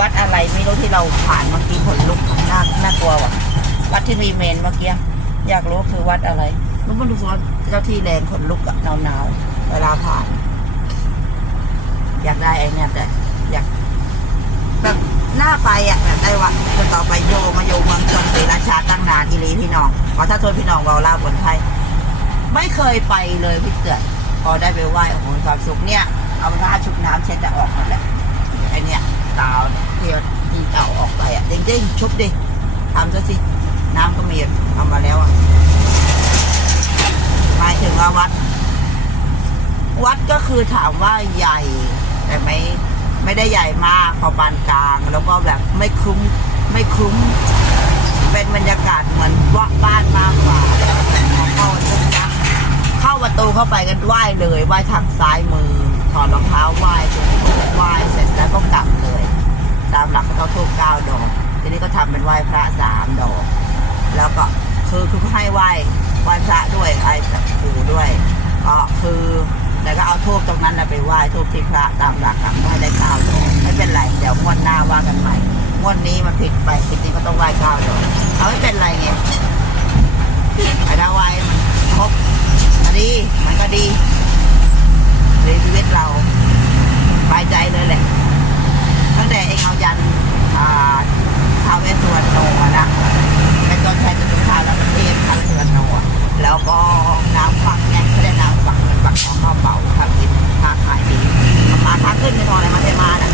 วัดอะไรไม่รู้ที่เราผ่านเมื่อกี้ขนลุกน่าน่ากลัวว่ะ วัดที่มีเมนเมื่อกี้อยากรู้คือวัดอะไรรู้มันรู้สึกว่าเจ้าที่แรงขนลุกอะหนาวๆเวลาผ่าน อยากได้ไอ้เนี่ยแต่อยากแบบหน้าไปอะแบบได้ว่าคนต่อไปโยมาโยเมืองชนศรีราชาตั้งนานอีหลีพี่น้องขอถ้าโทษพี่น้องเราลาบนไทย ไม่เคยไปเลยพี่เกิดพอได้ไปไหว้โอ้โหความสุขเนี่ยเอาผ้าชุบน้ำเช็ดจะออกหมดแหละไอเนี่ย ตาวเที่ยวที่เอาออกไปอะเด้งๆชุบดิทำซะสิ น้ำก็มีทำมาแล้วอะหมายถึงว่าวัด วัดก็คือถามว่าใหญ่ แต่ไม่ไม่ได้ใหญ่มากพอปานกลาง แล้วก็แบบไม่คุ้มไม่คุ้มเป็นบรรยากาศเหมือนว่าบ้านมากกว่าเข้าวัดนะเข้าประตูเข้าไปกันไหว้เลยไหว้ทางซ้ายมือ ถอดรองเท้าไหว้จุดธูปไหว้เสร็จแล้วก็กลับเลย ตามหลักเขาทูบเก้าดอก ทีนี้ก็ทำเป็นไหว้พระสามดอก แล้วก็คือคือให้ไหว้ไหว้พระด้วยไอ้สักปู่ด้วย ก็คือแต่ก็เอาทูบตรงนั้นนะไปไหว้ทูบที่พระตามหลักกลับไหว้ได้เก้าดอกไม่เป็นไรเดี๋ยวงวดหน้าว่ากันใหม่งวดนี้มันผิดไปผิดนี้ก็ต้องไหว้เก้าดอกเอาไม่เป็นไรไงไอ้ดาวไหว้มันดีมันก็ดีในชีวิตเราสบายใจเลยแหละ ตั้งแต่เองเอายันอ่าท้าวเวสสุวรรณโนอะนะเป็นต้นแทนจตุคามแล้วประเทศท้าวเวสสุวรรณโนอะแล้วก็น้ำฝักเนี่ยเขาได้น้ำฝักเงิน ระเป๋าทำกินค้าขายดีมาค้าขึ้นไม่พออะไรมาเทมาน่ะ